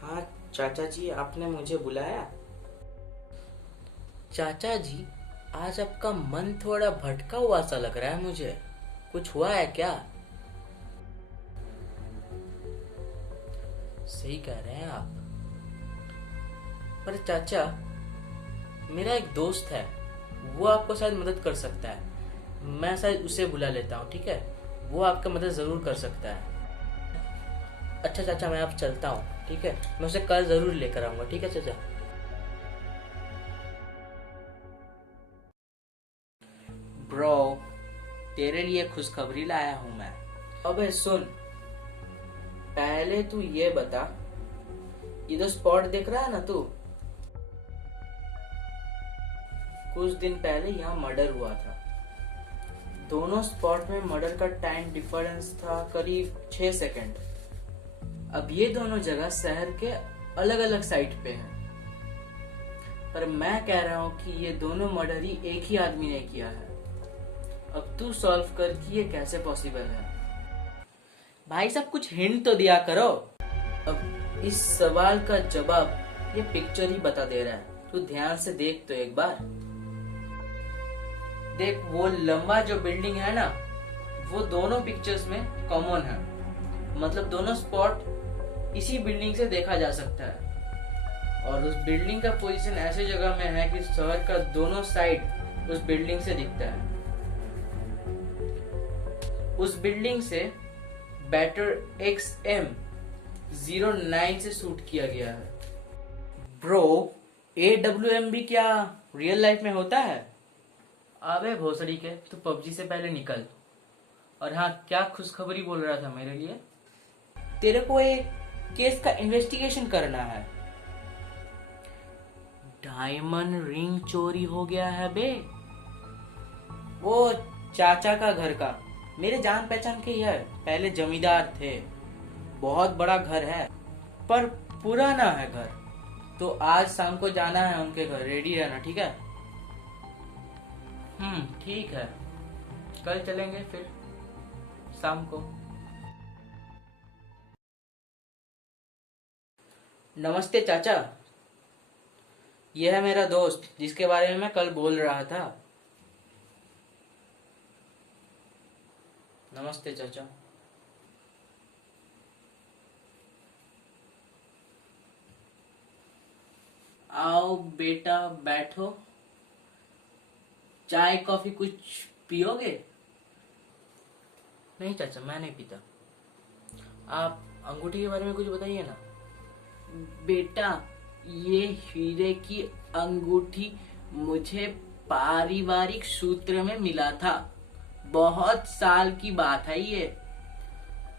हाँ चाचा जी, आपने मुझे बुलाया? चाचा जी, आज आपका मन थोड़ा भटका हुआ सा लग रहा है मुझे। कुछ हुआ है क्या? सही कह रहे हैं आप। पर चाचा, मेरा एक दोस्त है, वो आपको शायद मदद कर सकता है। मैं शायद उसे बुला लेता हूँ, ठीक है? वो आपका मदद ज़रूर कर सकता है। अच्छा चाचा, मैं अब चलता हूँ, ठीक है? मैं उसे कल ज़रूर लेकर आऊँगा, ठीक है चाचा? ब्रो, तेरे लिए खुशखबरी लाया हूँ मैं। अबे सुन, पहले तू ये बता, ये तो स्पॉट देख रहा है ना तू? कुछ दिन पहले यहाँ मर्डर हुआ था। दोनों स्पॉट में मर्डर का टाइम डिफरेंस था करीब 6 सेकंड। अब ये दोनों जगह शहर के अलग अलग साइड पे हैं, पर मैं कह रहा हूँ कि ये दोनों मर्डर ही एक ही आदमी ने किया है। अब तू सॉल्व कर कि ये कैसे पॉसिबल है। भाई साहब, कुछ हिंट तो दिया करो। अब इस सवाल का जवाब ये पिक्चर ही बता दे रहा है। तू ध्यान से देख तो एक बार। देख, वो लंबा जो बिल्डिंग है ना, वो दोनों पिक्चर्स में कॉमन है। मतलब दोनों स्पॉट इसी बिल्डिंग से देखा जा सकता है। और उस बिल्डिंग का पोजीशन ऐसे जगह में है कि शहर का दोनों साइड उस बिल्डिंग से दिखता है। उस बिल्डिंग से बैटर XM09 से शूट किया गया है। ब्रो, AWM भी क्या रियल लाइफ में होता है? अबे भोसड़ी के, तू पबजी से पहले निकल। और हाँ, क्या खुशखबरी बोल रहा था मेरे लिए? तेरे को एक केस का इन्वेस्टिगेशन करना है। डायमंड रिंग चोरी हो गया है बे। वो चाचा का घर का, मेरे जान पहचान के ही है। पहले जमींदार थे, बहुत बड़ा घर है, पर पुराना है घर। तो आज शाम को जाना है उनके घर, रेडी रहना, ठीक है? ठीक है, कल चलेंगे फिर शाम को। नमस्ते चाचा, यह है मेरा दोस्त जिसके बारे में मैं कल बोल रहा था। नमस्ते चाचा। आओ बेटा, बैठो। चाय कॉफी कुछ पियोगे? नहीं चाचा, मैं नहीं पीता। आप अंगूठी के बारे में कुछ बताइए ना। बेटा, ये हीरे की अंगूठी मुझे पारिवारिक सूत्र में मिला था। बहुत साल की बात है ये।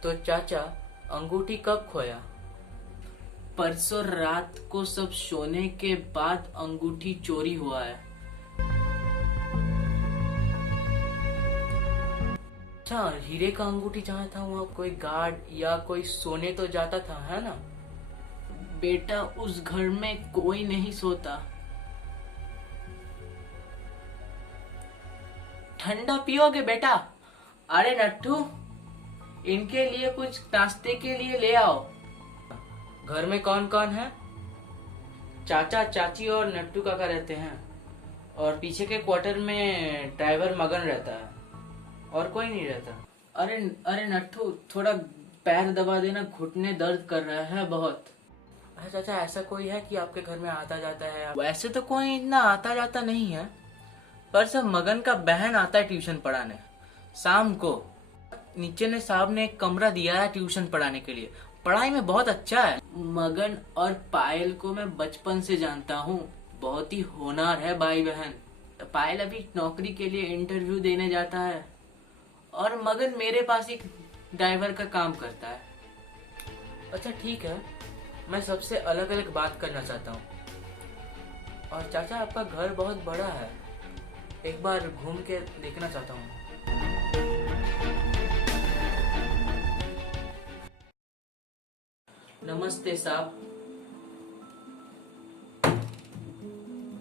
तो चाचा, अंगूठी कब खोया? परसों रात को सब सोने के बाद अंगूठी चोरी हुआ है। अच्छा, हीरे का अंगूठी जहाँ था वहाँ कोई गार्ड या कोई सोने तो जाता था, है ना? बेटा, उस घर में कोई नहीं सोता। ठंडा पियोगे बेटा? अरे नट्टू, इनके लिए कुछ नाश्ते के लिए ले आओ। घर में कौन कौन है? चाचा चाची और नट्टू काका रहते हैं, और पीछे के क्वार्टर में ड्राइवर मगन रहता है, और कोई नहीं रहता। अरे अरे नट्टू, थोड़ा पैर दबा देना, घुटने दर्द कर रहा है बहुत। अच्छा चाचा, ऐसा कोई है कि आपके घर में आता जाता है? वैसे तो कोई इतना आता जाता नहीं है, पर सब मगन का बहन आता है ट्यूशन पढ़ाने शाम को। नीचे ने साहब ने एक कमरा दिया है ट्यूशन पढ़ाने के लिए। पढ़ाई में बहुत अच्छा है। मगन और पायल को मैं बचपन से जानता हूँ, बहुत ही होनहार है भाई बहन। पायल अभी नौकरी के लिए इंटरव्यू देने जाता है, और मगन मेरे पास एक ड्राइवर का काम करता है। अच्छा ठीक है, मैं सबसे अलग अलग बात करना चाहता हूँ। और चाचा, आपका घर बहुत बड़ा है, एक बार घूम के देखना चाहता हूँ। नमस्ते साहब।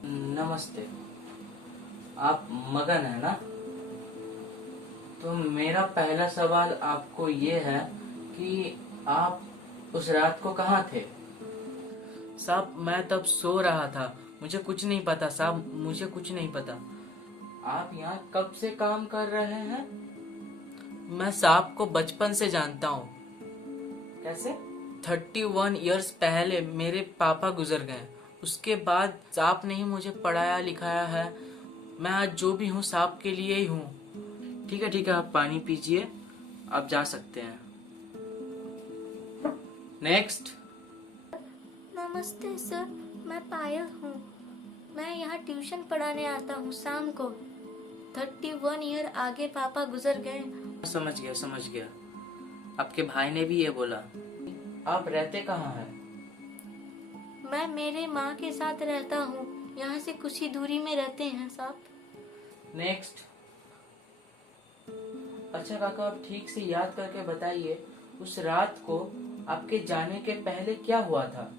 नमस्ते। आप मगन है ना? तो मेरा पहला सवाल आपको ये है कि आप उस रात को कहाँ थे? साहब मैं तब सो रहा था, मुझे कुछ नहीं पता साहब, मुझे कुछ नहीं पता। आप यहाँ कब से काम कर रहे हैं? मैं साहब को बचपन से जानता हूँ। कैसे? 31 इयर्स पहले मेरे पापा गुजर गए, उसके बाद साहब ने ही मुझे पढ़ाया लिखाया है। मैं आज जो भी हूँ साहब के लिए ही हूँ। ठीक है, आप पानी पीजिए, आप जा सकते हैं। नेक्स्ट। नमस्ते सर, मैं पायल हूँ। मैं यहाँ ट्यूशन पढ़ाने आता हूँ शाम को। 31 ईयर आगे पापा गुजर गए। समझ गया। आपके भाई ने भी ये बोला। आप रहते कहाँ हैं? मैं मेरे माँ के साथ रहता हूँ, यहाँ से कुछ ही दूरी में रहते हैं साहब। नेक्स्ट। अच्छा काका, आप ठीक से याद करके बताइए, उस रात को आपके जाने के पहले क्या हुआ था?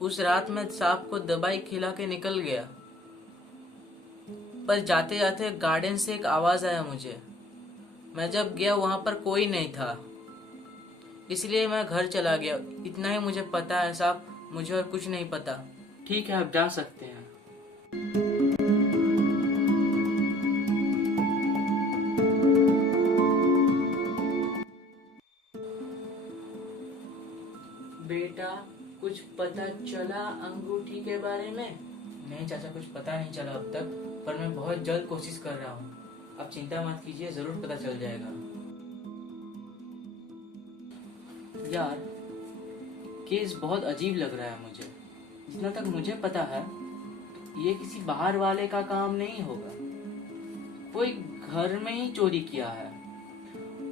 उस रात मैं सांप को दवाई खिला के निकल गया, पर जाते जाते गार्डन से एक आवाज आया मुझे। मैं जब गया वहां पर कोई नहीं था, इसलिए मैं घर चला गया। इतना ही मुझे पता है साहब, मुझे और कुछ नहीं पता। ठीक है, आप जा सकते हैं। बेटा, कुछ पता चला अंगूठी के बारे में? नहीं चाचा, कुछ पता नहीं चला अब तक, पर मैं बहुत जल्द कोशिश कर रहा हूँ। आप चिंता मत कीजिए, जरूर पता चल जाएगा। यार, केस बहुत अजीब लग रहा है मुझे। जितना तक मुझे पता है, ये किसी बाहर वाले का काम नहीं होगा। कोई घर में ही चोरी किया है,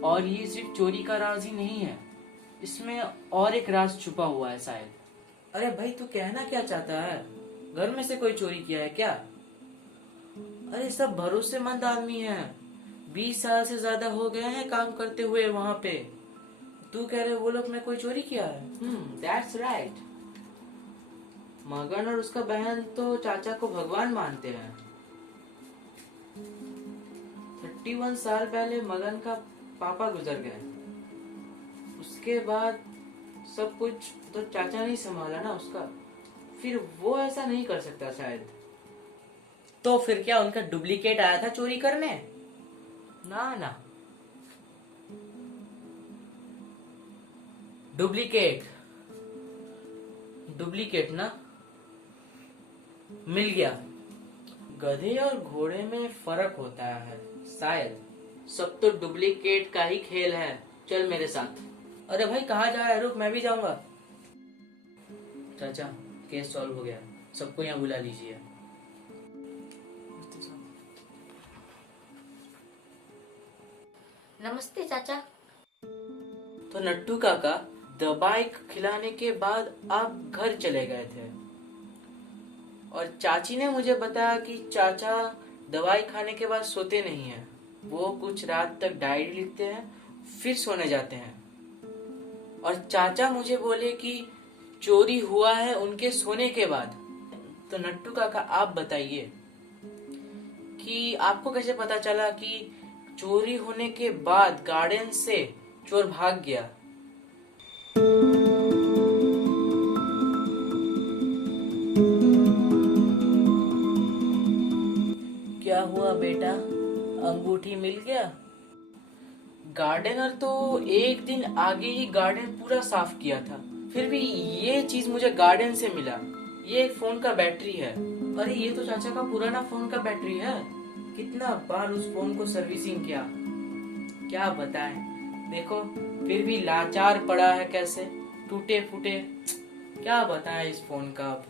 और ये सिर्फ चोरी का राज ही नहीं है, इसमें और एक राज छुपा हुआ है शायद। अरे भाई, तू कहना क्या चाहता है? घर में से कोई चोरी किया है क्या? अरे सब भरोसेमंद आदमी हैं, 20 साल से ज्यादा हो गए हैं काम करते हुए वहां पे। तू कह रहे वो लोग ने कोई चोरी किया है? That's right. मगन और उसका बहन तो चाचा को भगवान मानते हैं। 31 साल पहले मगन का पापा गुजर गए, उसके बाद सब कुछ तो चाचा नहीं संभाला ना उसका, फिर वो ऐसा नहीं कर सकता शायद। तो फिर क्या उनका डुप्लीकेट आया था चोरी करने? ना, डुप्लीकेट ना, मिल गया। गधे और घोड़े में फर्क होता है शायद। सब तो डुप्लीकेट का ही खेल है। चल मेरे साथ। अरे भाई, कहाँ जा रहा है? रुक, मैं भी जाऊंगा। चाचा, केस सॉल्व हो गया, सबको यहाँ बुला लीजिए। नमस्ते चाचा। तो नट्टू काका, दवाई खिलाने के बाद आप घर चले गए थे, और चाची ने मुझे बताया कि चाचा दवाई खाने के बाद सोते नहीं हैं, वो कुछ रात तक डायरी लिखते हैं, फिर सोने जाते हैं। और चाचा मुझे बोले कि चोरी हुआ है उनके सोने के बाद। तो नट्टू काका, आप बताइए कि आपको कैसे पता चला कि चोरी होने के बाद गार्डन से चोर भाग गया? क्या हुआ बेटा, अंगूठी मिल गया? गार्डनर तो एक दिन आगे ही गार्डन पूरा साफ किया था, फिर भी ये चीज मुझे गार्डन से मिला। ये एक फोन का बैटरी है। अरे ये तो चाचा का पुराना फोन का बैटरी है। कितना बार उस फोन को सर्विसिंग किया, क्या बताएं। देखो, फिर भी लाचार पड़ा है कैसे, टूटे फूटे। क्या बताएं इस फोन का अब।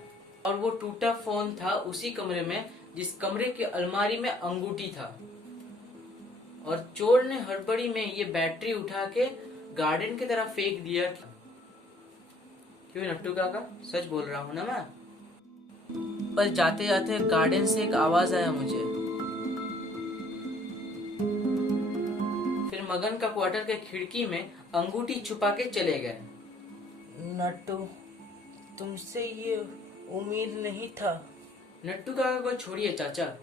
और वो टूटा फोन था उसी कमरे में जिस कमरे की अलमारी में अंगूठी था, और चोर ने हड़बड़ी में ये बैटरी उठा के गार्डन की तरफ फेंक दिया। क्यों नट्टू काका, सच बोल रहा हूँ ना मैं? पर जाते जाते गार्डन से एक आवाज आया मुझे। फिर मगन का क्वार्टर के खिड़की में अंगूठी छुपा के चले गए। नट्टू, तुमसे ये उम्मीद नहीं था। नट्टू काका को छोड़िए चाचा,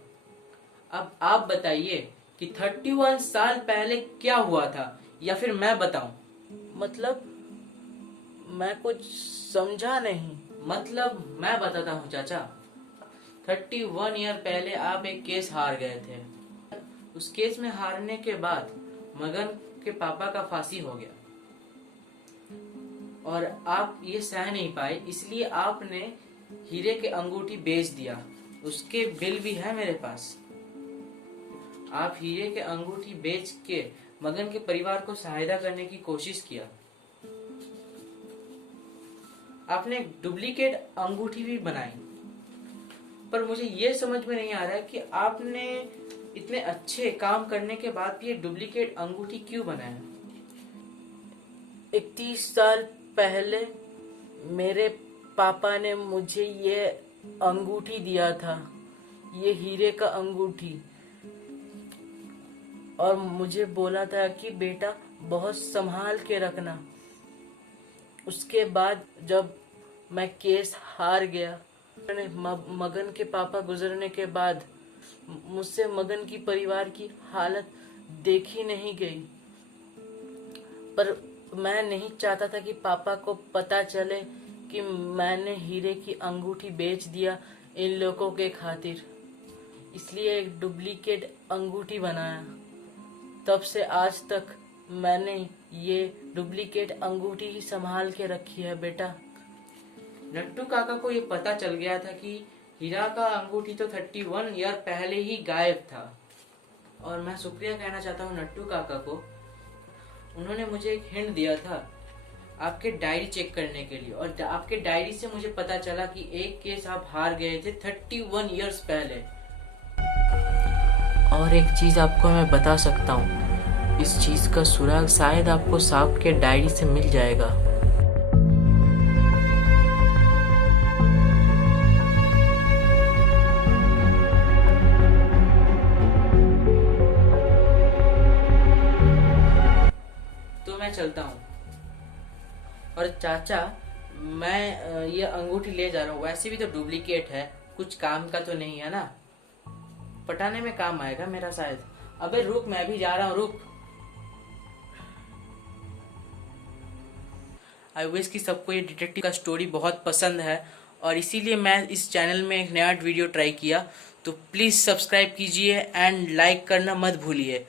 अब आप बताइए कि 31 साल पहले क्या हुआ था, या फिर मैं बताऊं? मतलब मैं कुछ समझा नहीं। मतलब मैं बताता हूँ चाचा। 31 ईयर पहले आप एक केस हार गए थे। उस केस में हारने के बाद मगन के पापा का फांसी हो गया और आप ये सह नहीं पाए, इसलिए आपने हीरे के अंगूठी बेच दिया। उसके बिल भी है मेरे पास। आप हीरे के अंगूठी बेच के मगन के परिवार को सहायता करने की कोशिश किया। आपने एक डुप्लीकेट अंगूठी भी बनाई, पर मुझे ये समझ में नहीं आ रहा है कि आपने इतने अच्छे काम करने के बाद भी ये डुप्लीकेट अंगूठी क्यों बनाया। 31 साल पहले मेरे पापा ने मुझे ये अंगूठी दिया था, ये हीरे का अंगूठी, और मुझे बोला था कि बेटा बहुत संभाल के रखना। उसके बाद जब मैं केस हार गया, मगन के पापा गुजरने के बाद मुझसे मगन की परिवार की हालत देखी नहीं गई, पर मैं नहीं चाहता था कि पापा को पता चले कि मैंने हीरे की अंगूठी बेच दिया इन लोगों के खातिर, इसलिए एक डुप्लीकेट अंगूठी बनाया। तब से आज तक मैंने ये डुप्लीकेट अंगूठी ही संभाल के रखी है बेटा। नट्टू काका को ये पता चल गया था कि हीरा का अंगूठी तो 31 ईयर पहले ही गायब था, और मैं शुक्रिया कहना चाहता हूँ नट्टू काका को। उन्होंने मुझे एक हिंट दिया था आपके डायरी चेक करने के लिए, और आपके डायरी से मुझे पता चला कि एक केस आप हार गए थे 31 ईयर्स पहले। और एक चीज आपको मैं बता सकता हूँ, इस चीज का सुराग शायद आपको सांप के डायरी से मिल जाएगा। तो मैं चलता हूँ। और चाचा, मैं ये अंगूठी ले जा रहा हूँ, वैसे भी तो डुप्लीकेट है, कुछ काम का तो नहीं है ना, पटाने में काम आएगा मेरा शायद। अबे रुक, मैं भी जा रहा हूँ, रुक। आई विश कि सबको ये डिटेक्टिव का स्टोरी बहुत पसंद है, और इसीलिए मैं इस चैनल में एक नया वीडियो ट्राई किया। तो प्लीज़ सब्सक्राइब कीजिए एंड लाइक करना मत भूलिए।